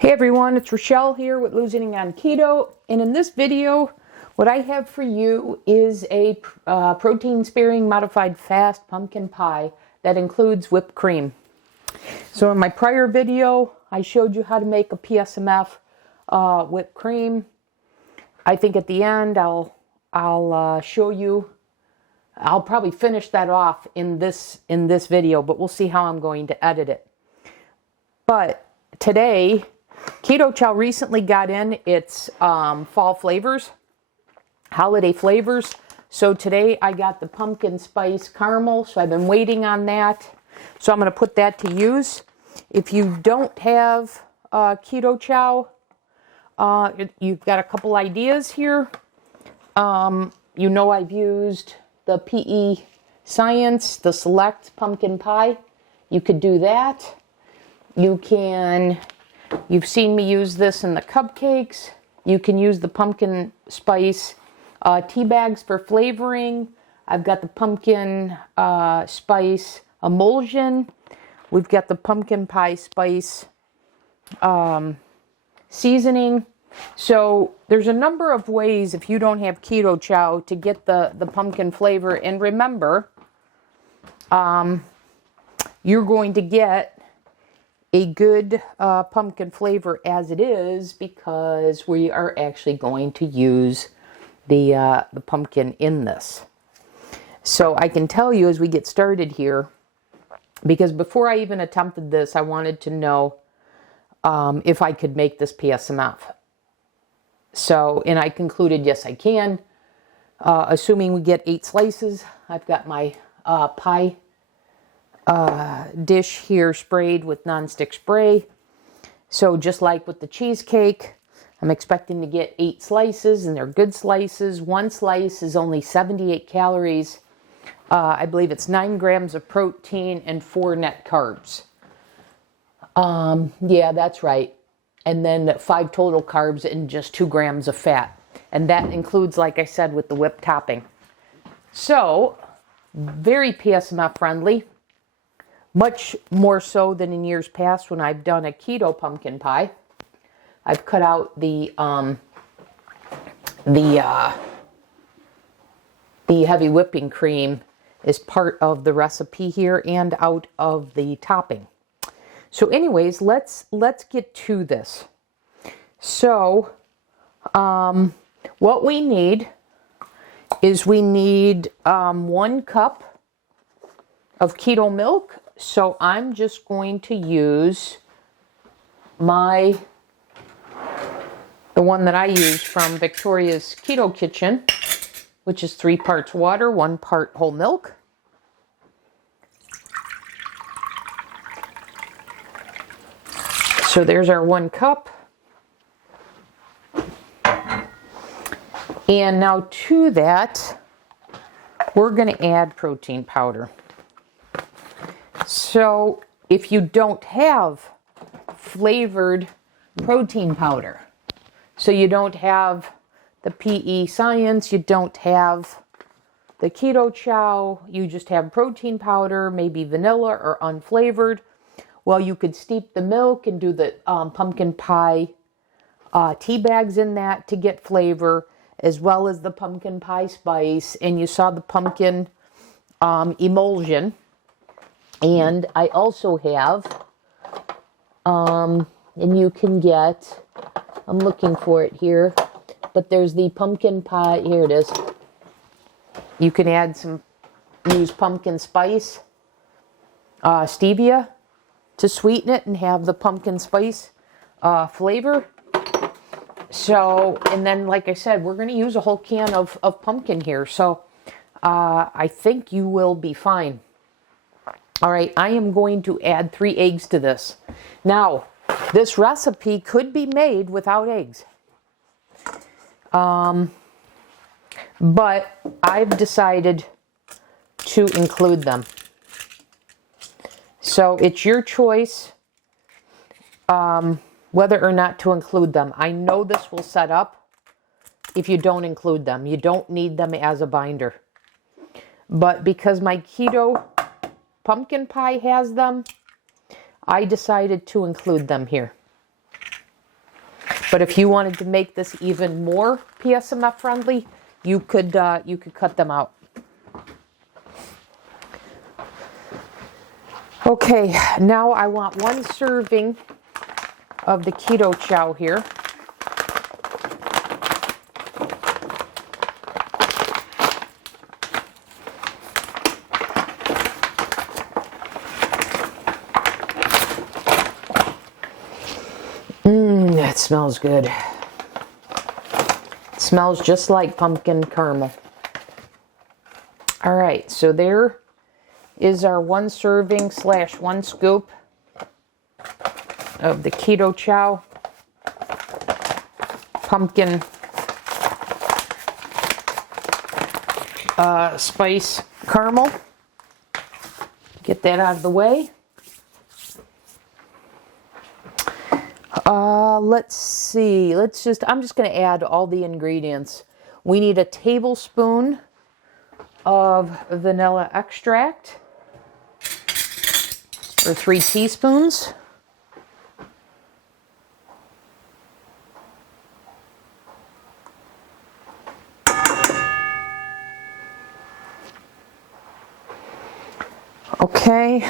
Hey everyone, it's Rochelle here with Losing on Keto, and in this video what I have for you is a protein sparing modified fast pumpkin pie that includes whipped cream. So in my prior video I showed you how to make a PSMF whipped cream. I think at the end I'll show you. I'll probably finish that off in this video, but we'll see how I'm going to edit it. But today, Keto Chow recently got in its fall flavors, holiday flavors. So today I got the pumpkin spice caramel, so I've been waiting on that. So I'm going to put that to use. If you don't have Keto Chow, you've got a couple ideas here. You know I've used the PE Science, the Select Pumpkin Pie. You could do that. You've seen me use this in the cupcakes. You can use the pumpkin spice tea bags for flavoring. I've got the pumpkin spice emulsion. We've got the pumpkin pie spice seasoning. So there's a number of ways, if you don't have Keto Chow, to get the pumpkin flavor. And remember, you're going to get a good pumpkin flavor as it is, because we are actually going to use the pumpkin in this. So I can tell you as we get started here, because before I even attempted this, I wanted to know if I could make this PSMF. So, and I concluded, yes, I can. Assuming we get 8 slices, I've got my pie dish here sprayed with nonstick spray. So just like with the cheesecake, I'm expecting to get 8 slices, and they're good slices. One slice is only 78 calories. I believe it's 9 grams of protein and 4 net carbs. Yeah, that's right. And then 5 total carbs and just 2 grams of fat. And that includes, like I said, with the whipped topping. So, very PSMF friendly. Much more so than in years past when I've done a keto pumpkin pie. I've cut out the heavy whipping cream as part of the recipe here and out of the topping. So anyways, let's get to this. So what we need is 1 cup of keto milk. So I'm just going to use the one that I use from Victoria's Keto Kitchen, which is 3 parts water, 1 part whole milk. So there's our 1 cup. And now to that, we're going to add protein powder. So if you don't have flavored protein powder, so you don't have the PE Science, you don't have the Keto Chow, you just have protein powder, maybe vanilla or unflavored, well, you could steep the milk and do the pumpkin pie tea bags in that to get flavor, as well as the pumpkin pie spice. And you saw the pumpkin emulsion. And I also have, and you can get, I'm looking for it here, but there's the pumpkin pie, here it is. You can use pumpkin spice, stevia, to sweeten it and have the pumpkin spice flavor. So, and then like I said, we're going to use a whole can of pumpkin here. So I think you will be fine. All right, I am going to add 3 eggs to this. Now, this recipe could be made without eggs. But I've decided to include them. So it's your choice whether or not to include them. I know this will set up if you don't include them. You don't need them as a binder. But because my keto pumpkin pie has them, I decided to include them here. But if you wanted to make this even more PSMF friendly, you could cut them out. Okay, now I want 1 serving of the Keto Chow here. That smells good. It smells just like pumpkin caramel. All right, so there is our 1 serving / 1 scoop of the Keto Chow pumpkin spice caramel. Get that out of the way. Let's see. I'm just going to add all the ingredients. We need a tablespoon of vanilla extract, or 3 teaspoons. Okay,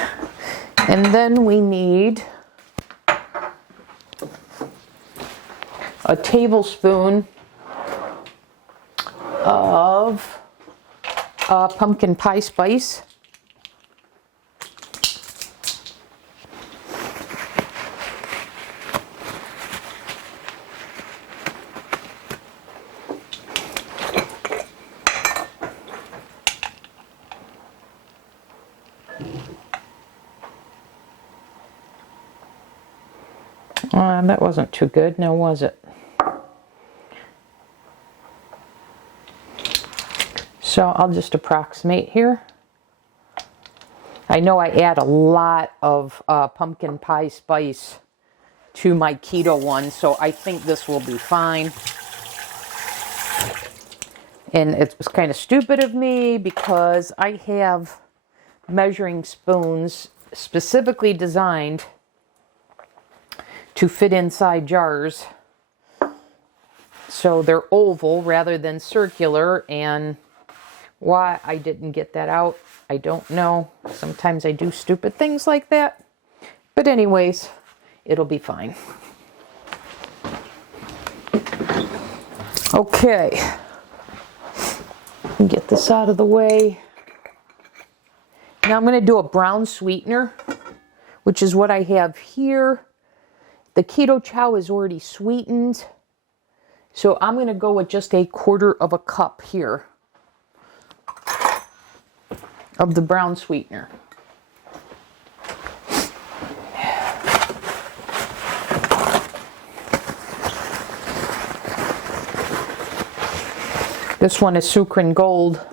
and then we need a tablespoon of pumpkin pie spice. That wasn't too good, now was it? So I'll just approximate here. I know I add a lot of pumpkin pie spice to my keto one, so I think this will be fine. And it was kind of stupid of me because I have measuring spoons specifically designed to fit inside jars. So they're oval rather than circular, and why I didn't get that out, I don't know. Sometimes I do stupid things like that. But anyways, it'll be fine. Okay. Get this out of the way. Now I'm going to do a brown sweetener, which is what I have here. The Keto Chow is already sweetened, so I'm going to go with just 1/4 cup here of the brown sweetener. This one is Sucrin Gold.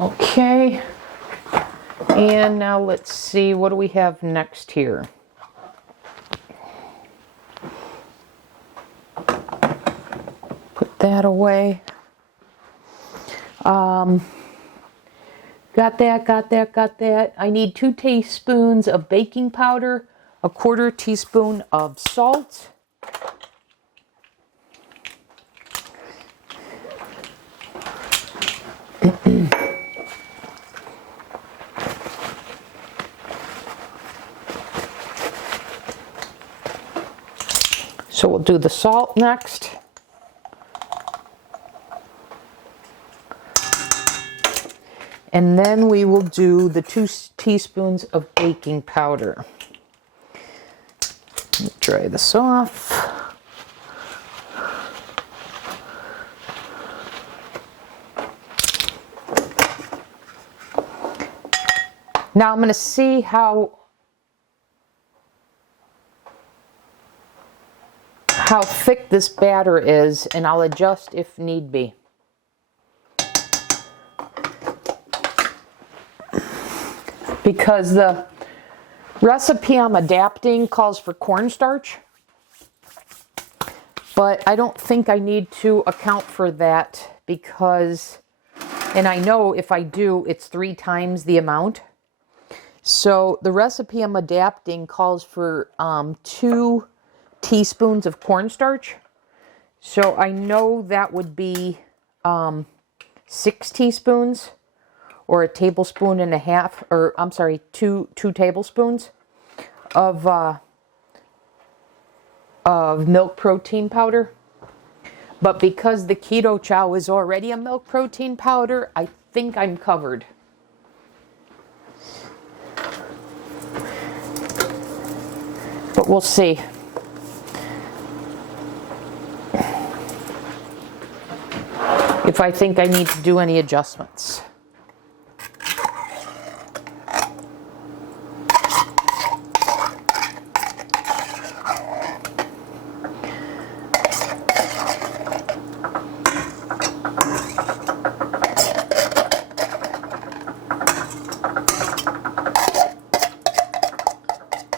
Okay, and now let's see, what do we have next here? Put that away. Got that. I need 2 teaspoons of baking powder, 1/4 teaspoon of salt, so we'll do the salt next. And then we will do the 2 teaspoons of baking powder. Dry this off. Now I'm going to see how thick this batter is, and I'll adjust if need be. Because the recipe I'm adapting calls for cornstarch. But I don't think I need to account for that because, and I know if I do, it's 3 times the amount. So the recipe I'm adapting calls for 2 teaspoons of cornstarch. So I know that would be 6 teaspoons or a tablespoon and a half, or I'm sorry, two tablespoons of milk protein powder. But because the keto chow is already a milk protein powder, I think I'm covered. But we'll see. If I think I need to do any adjustments.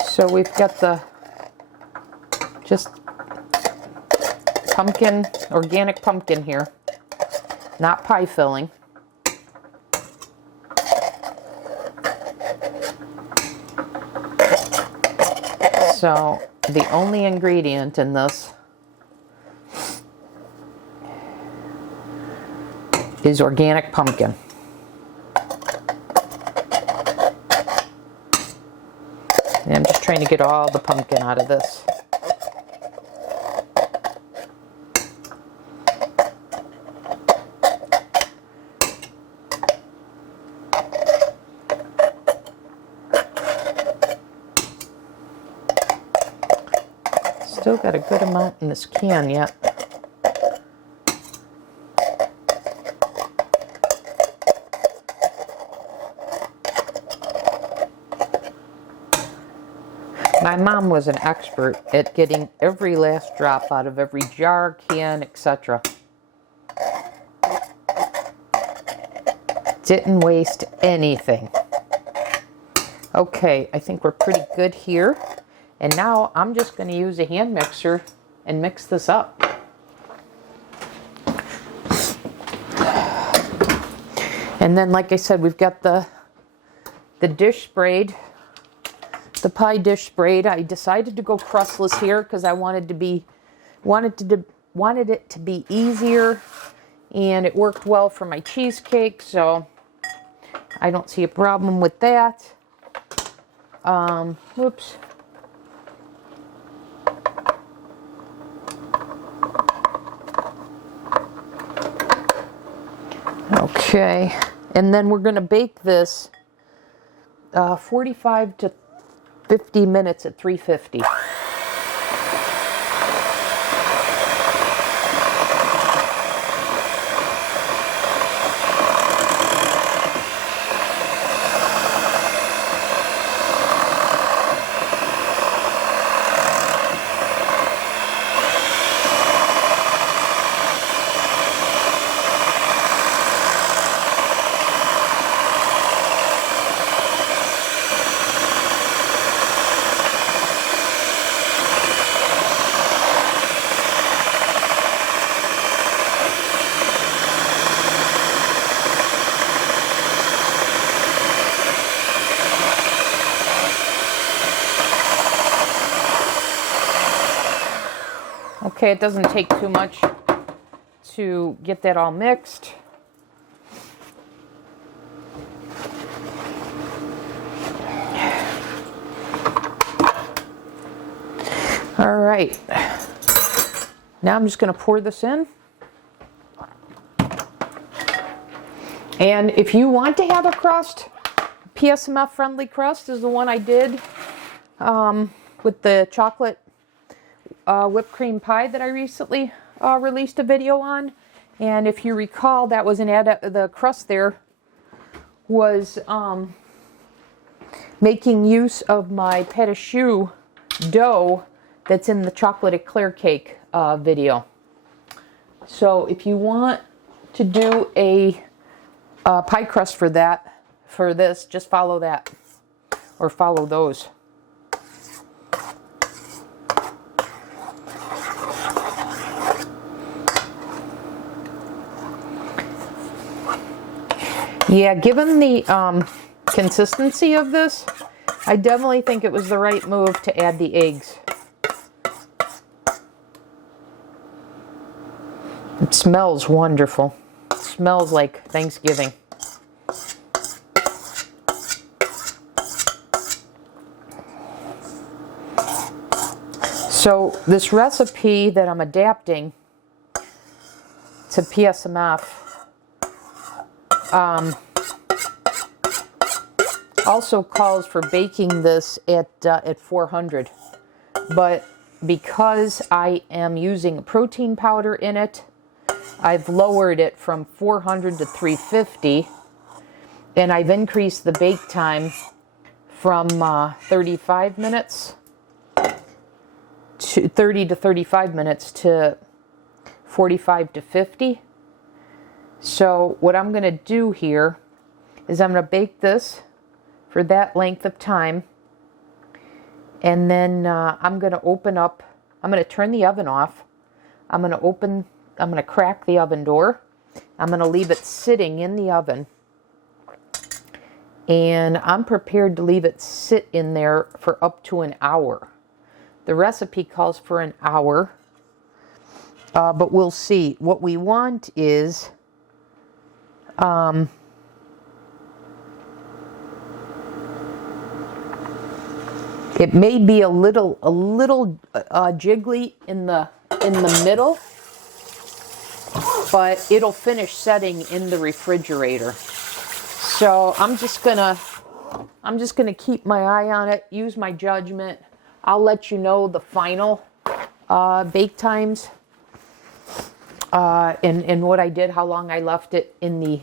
So we've got the just pumpkin, organic pumpkin here, not pie filling. So the only ingredient in this is organic pumpkin. And I'm just trying to get all the pumpkin out of this. Still got a good amount in this can yet. My mom was an expert at getting every last drop out of every jar, can, etc. Didn't waste anything. Okay, I think we're pretty good here. And now I'm just going to use a hand mixer and mix this up. And then, like I said, we've got the dish sprayed. The pie dish sprayed. I decided to go crustless here because I wanted it to be easier, and it worked well for my cheesecake, so I don't see a problem with that. Whoops. Okay, and then we're going to bake this 45 to 50 minutes at 350. Okay, it doesn't take too much to get that all mixed. All right, now I'm just going to pour this in. And if you want to have a crust, PSMF friendly crust is the one I did with the chocolate whipped cream pie that I recently released a video on. And if you recall, that was the crust there was making use of my pâte à choux dough that's in the chocolate eclair cake video. So if you want to do a pie crust for this, just follow that or follow those. Yeah, given the consistency of this, I definitely think it was the right move to add the eggs. It smells wonderful. It smells like Thanksgiving. So this recipe that I'm adapting to PSMF also calls for baking this at 400. But because I am using a protein powder in it, I've lowered it from 400 to 350, and I've increased the bake time from 35 minutes to 30 to 35 minutes to 45 to 50. So what I'm going to do here is I'm going to bake this for that length of time, and then I'm going to open up, I'm going to turn the oven off, I'm going to crack the oven door, I'm going to leave it sitting in the oven, and I'm prepared to leave it sit in there for up to an hour. The recipe calls for an hour, but we'll see. What we want is it may be a little jiggly in the middle, but it'll finish setting in the refrigerator. So I'm just gonna keep my eye on it, use my judgment. I'll let you know the final bake times and what I did, how long I left it in the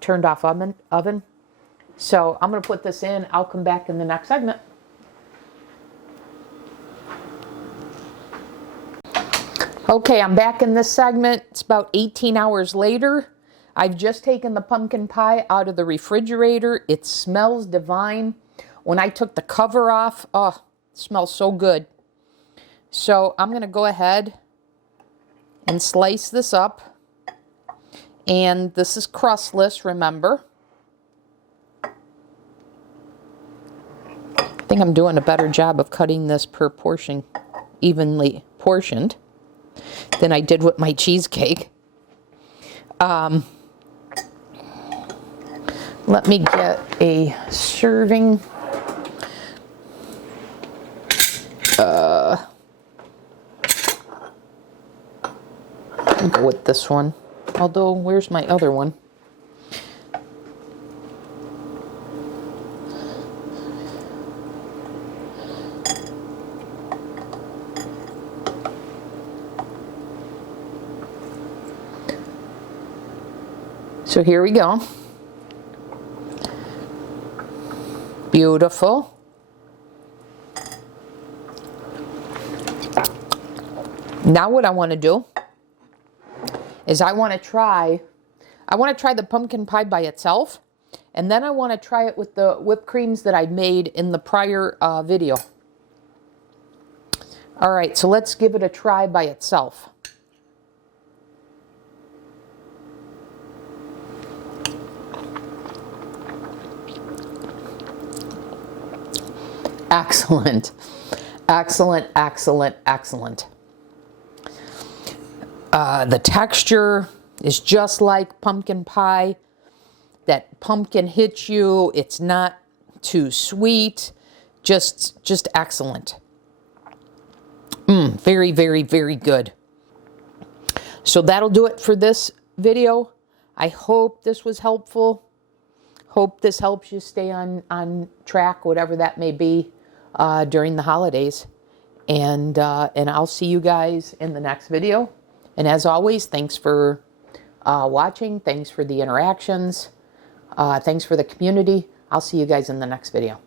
turned off oven. So I'm going to put this in. I'll come back in the next segment. Okay, I'm back in this segment. It's about 18 hours later. I've just taken the pumpkin pie out of the refrigerator. It smells divine. When I took the cover off, oh, it smells so good. So I'm going to go ahead and slice this up. And this is crustless, remember. I think I'm doing a better job of cutting this per portion, evenly portioned, than I did with my cheesecake. Let me get a serving. I'll go with this one. Although, where's my other one? So here we go. Beautiful. Now what I want to do is I want to try the pumpkin pie by itself, and then I want to try it with the whipped creams that I made in the prior video. All right, so let's give it a try by itself. Excellent. Excellent, excellent, excellent. The texture is just like pumpkin pie. That pumpkin hits you. It's not too sweet. Just excellent. Very, very, very good. So that'll do it for this video. I hope this was helpful. Hope this helps you stay on track, whatever that may be, during the holidays. And I'll see you guys in the next video. And as always, thanks for watching. Thanks for the interactions. Thanks for the community. I'll see you guys in the next video.